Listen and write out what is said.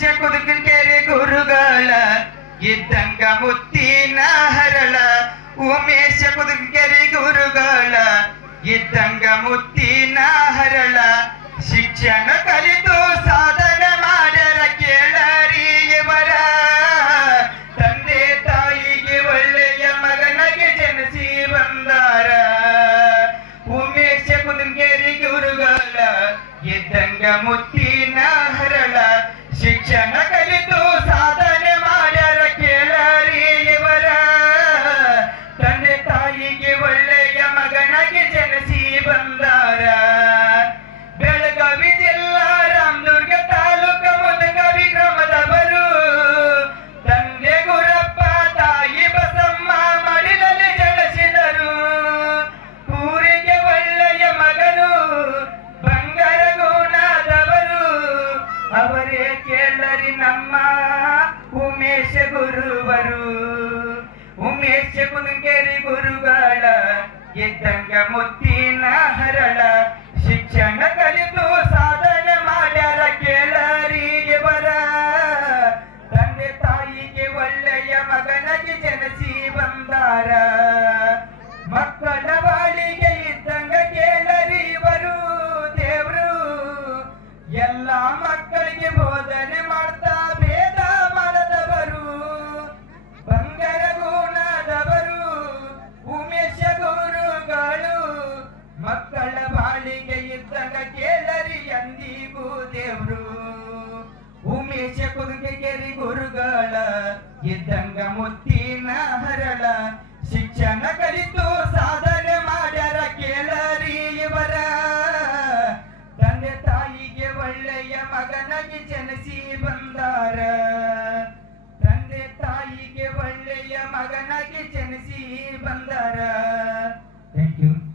ಉಮೇಶ ಕುದುಕೆರೆ ಗುರುಗಳ ಇದ್ದಂಗ ಮುತ್ತಿನ ಹರಳ. ಉಮೇಶ ಕುದುಕೆರೆ ಗುರುಗಳ ಇದ್ದಂಗ ಮುತ್ತಿನ ಹರಳ. ಶಿಕ್ಷಣ ಕಲಿತು ಸಾಧನೆ ಮಾಡ್ಯಾರ ಕೇಳರಿ ಇವರ. ತಂದೆ ತಾಯಿಗೆ ಒಳ್ಳೆಯ ಮಗನಾಗಿ ಜನಿಸಿ ಬಂದಾರ. ಉಮೇಶ ಕುದುಕೆರೆ ಗುರುಗಳ ಇದ್ದಂಗ ಮುತ್ತಿನ ಹರಳ. ಶಿಕ್ಷಣ ಕಲಿತು ಸಾಧನೆ ಮಾಡ್ಯಾರ ಕೇಳರಿ ಇವರ. ತಂದೆ ತಾಯಿಗೆ ಒಳ್ಳೆಯ ಮಗನಾಗಿ ಜನಿಸಿ ಬಂದಾರ. ಬೆಳಗಾವಿ ಜಿಲ್ಲಾ ರಾಮದುರ್ಗ ತಾಲೂಕ ಮುದಗವಿ ಗ್ರಾಮದವರು. ತಂದೆ ಗುರಪ್ಪ ತಾಯಿ ಬಸಮ್ಮ ಮಡಿಲಲ್ಲಿ ಜನಿಸಿದರು. ಊರಿಗೆ ಒಳ್ಳೆಯ ಮಗನು ಬಂಗಾರ ಗುಣದವರು. ಅವರೇ ಕೇಳರಿ ನಮ್ಮ ಉಮೇಶ ಗುರುವರು. ಉಮೇಶ ಕುದುಕೆರೆ ಗುರುಗಳ ಇದ್ದಂಗ ಮುತ್ತಿನ ಹರಳ. ಶಿಕ್ಷಣ ಕಲಿತು ಸಾಧನೆ ಮಾಡ್ಯಾರ ಕೇಳರಿ ಇವರ. ತಂದೆ ತಾಯಿಗೆ ಒಳ್ಳೆಯ ಮಗನಾಗಿ ಜನಿಸಿ ಬಂದಾರ. ಮಕ್ಕಳ ಬಾಳಿಗೆ ಇದ್ದಂಗ ಕೇಳರಿ ಇವರು ದೇವ್ರು. ಎಲ್ಲ ಮಕ್ಕಳಿಗೆ ಬೋಧನೆ ಮಾಡ್ತಾ ಭೇದ ಮಾಡದವರು. ಬಂಗಾರ ಗುಣದವರು ಉಮೇಶ ಗುರುಗಳು. ಮಕ್ಕಳ ಬಾಳಿಗೆ ಇದ್ದಂಗ ಕೇಳರಿ ಎಂದಿಗೂ ದೇವ್ರು. ಉಮೇಶ ಕುದುಕೆರೆ ಗುರುಗಳ ಇದ್ದಂಗ ಮುತ್ತಿನ ಹರಳ. ಶಿಕ್ಷಣ ಕಲಿತು ಸಾಧನೆ ಮಾಡ್ಯಾರ ಕೇಳರಿ ಇವರ. ತಂದೆ ತಾಯಿಗೆ ಒಳ್ಳೆಯ ಮಗನಾಗಿ ಜನಿಸಿ ಬಂದಾರ. ತಂದೆ ತಾಯಿಗೆ ಒಳ್ಳೆಯ ಮಗನಾಗಿ ಜನಿಸಿ ಬಂದಾರ. Thank you.